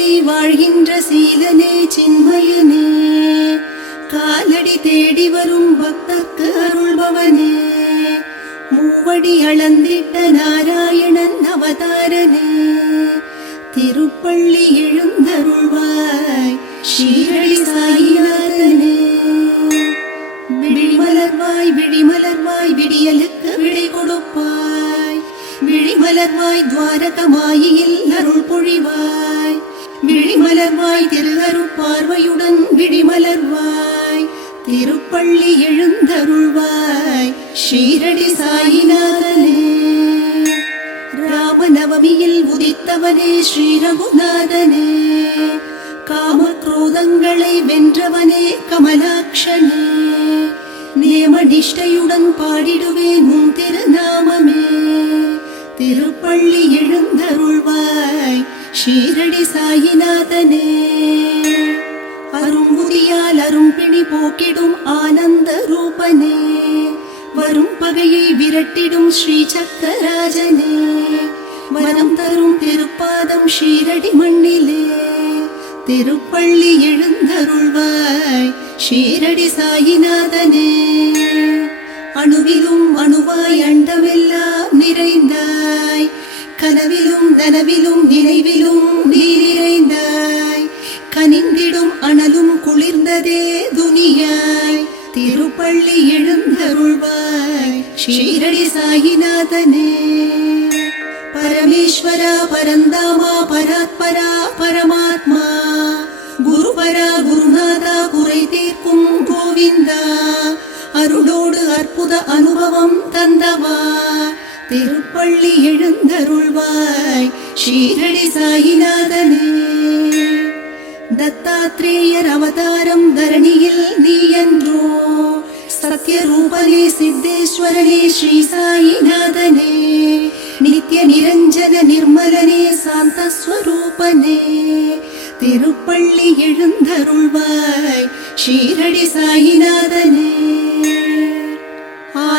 தேடி வாழ்கின்ற சீலனே சின்மயனே. காலடி தேடி வரும் பக்தர்க்கு அருள்பவனே. மூவடி அளந்திட்ட நாராயணன் அவதாரனே. திருப்பள்ளி எழுந்தருள்வாய் ஷீரடி சாயிநாதனே. விழிமலர்வாய் விழிமலர்வாய் விடியலுக்கு விடை கொடுப்பாய். விழிமலர்வாய் துவாரகமாயில் அருள் பொழிவாய் விழிமலர்வாய் திருகருப் பார்வையுடன் விழிமலர்வாய் திருப்பள்ளி எழுந்தருள்வாய். ஷீரடி சாயிநாதனே. ராமநவமியில் உதித்தவனே ஸ்ரீரகுநாதனே. காமக்ரோதங்களை வென்றவனே கமலாட்சனே. நேமநிஷ்டையுடன் பாடிடுவேன் உன் திருநாமமே. திருப்பள்ளி எழுந்தருள்வாய். ஷீரடி சாயிநாதனே. அரும்புதியால் அரும்பிணி போக்கிடும் ஆனந்த ரூபனே. வரும் பகையை விரட்டிடும் ஸ்ரீ சக்கராஜனே வரம் தரும் திருப்பாதம் ஷீரடி மண்ணிலே. திருப்பள்ளி எழுந்தருள்வாய் ஷீரடி சாயிநாதனே. அணுவிலும் அணுவாய் அண்டமெல்லாம் நிறைந்தாய். கனவிலும் நனவிலும் நினைவிலும் நீ நிறைந்தாய் கனிந்திடும் அனலும் குளிர்ந்ததே துனியாய் திருப்பள்ளி எழுந்தருள்வாய். ஷீரடி சாயிநாதனே. பரமேஸ்வரா பரந்தாமா பராத்பரா பரமாத்மா. குருபரா குருநாதா குறை தீர்க்கும் கோவிந்தா. அருளோடு அற்புத அனுபவம் தந்தவா. திருப்பள்ளி எழுந்தருள்வாய் ஷீரடி சாயிநாதனே. தத்தாத்ரேயர் அவதாரம் தரணியில் நீ என்றோ சத்யரூபனே சித்தேஸ்வரனே ஸ்ரீ சாயிநாதனே நித்ய நிரஞ்சன நிர்மலனே சாந்த ஸ்வரூபனே திருப்பள்ளி எழுந்தருள்வாய் ஷீரடி சாயிநாதனே.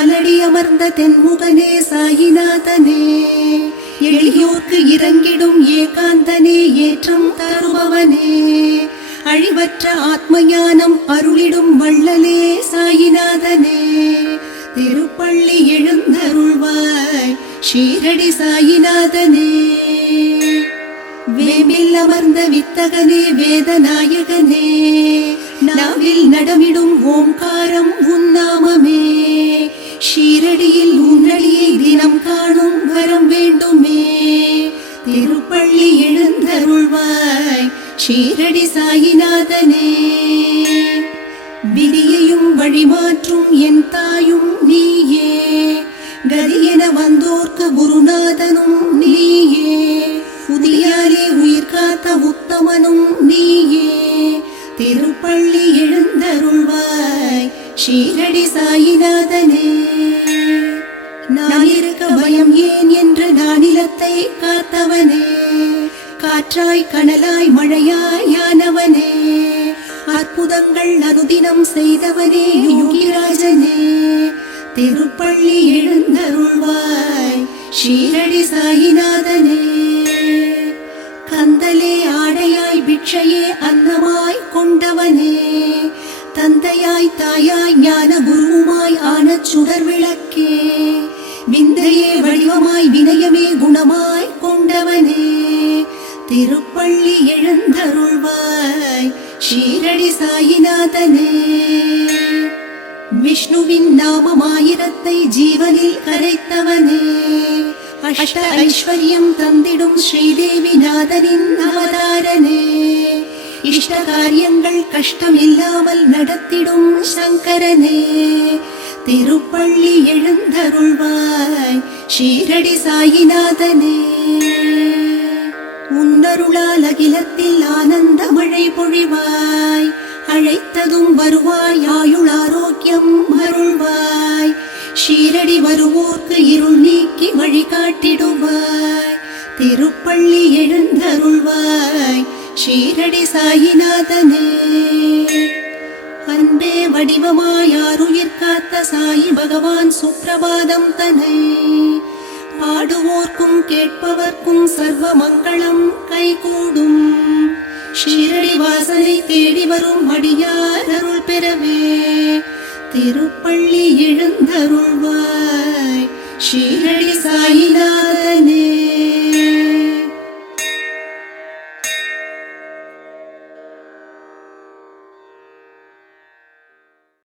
காலடி அமர்ந்த தென்முகனே சாயிநாதனே. எளியோர்க்கு இறங்கிடும் ஏகாந்தனே ஏற்றம் தருபவனே. அழிவற்ற ஆத்மஞானம் அருளிடும் வள்ளலே சாயிநாதனே. திருப்பள்ளி எழுந்தருள்வாய் ஷீரடி சாயிநாதனே. வேம்பில் அமர்ந்த வித்தகனே வேதநாயகனே. நாவில் நடமிடும் ஓம்காரம் உன்னாமமே ஷீரடியில் உன்னடியை தினம் காணும் வரம் வேண்டுமே. திருப்பள்ளி எழுந்தருள்வாய் ஷீரடி சாயிநாதனே. விதியையும் வழிமாற்றும் என் தாயும் நீயே. கதியென வந்தோர்க்கு குருநாதனும் நீயே. புதியாலே உயிர் காத்த உத்தமனும் நீயே. திருப்பள்ளி எழுந்தருள்வாய் ஷீரடி சாயிநாதனே. நான் இருக்க பயம் ஏன் என்று நான் இலத்தை காத்தவனே காற்றாய் கனலாய் மழையாய் யானவனே அற்புதங்கள் அனுதினம் செய்தவனே யோகிராஜனே. திருப்பள்ளி எழுந்தருள்வாய் ஷீரடி சாயிநாதனே. கந்தலே ஆடையாய் பிட்சையே அன்னமாய் கொண்டவனே. தந்தையாய் தாயாய் ஞான குருவுமாய் ஆன சுடர் விளக்கே விந்தையே வடிவமாய் வினயமே குணமாய் கொண்டவனே. திருப்பள்ளி எழுந்தருள்வாய் ஷீரடி சாயிநாதனே. விஷ்ணுவின் நாமமாயிரத்தை ஜீவனில் கரைத்தவனே. அஷ்ட ஐஸ்வர்யம் தந்திடும் ஸ்ரீதேவி நாதனின் அவதாரனே. இஷ்ட காரியங்கள் கஷ்டம் இல்லாமல் நடத்திடும் சங்கரனே. திருப்பள்ளி எழுந்தருள்வாய் ஷீரடி சாயிநாதனே. உன்னருளால் அகிலத்தில் ஆனந்த மழை பொழிவாய் அழைத்ததும் வருவாய் ஆயுள் ஆரோக்கியம் அருள்வாய். ஷீரடி வருவோர்க்கு இருள் நீக்கி வழிகாட்டிடுவாய். திருப்பள்ளி எழுந்தருள்வாய் ஷீரடி சாயிநாதனே. அன்பே வடிவமாயாருயிர் காத்த சாயி பகவான் சுப்பிரபாதம் தனே. பாடுவோர்க்கும் கேட்பவர்க்கும் சர்வ மங்களம் கைகூடும். ஷீரடி வாசனை தேடி வரும் அடியார் அருள் பெறவே. திருப்பள்ளி எழுந்தருள்வாய். ஷீரடி சாயி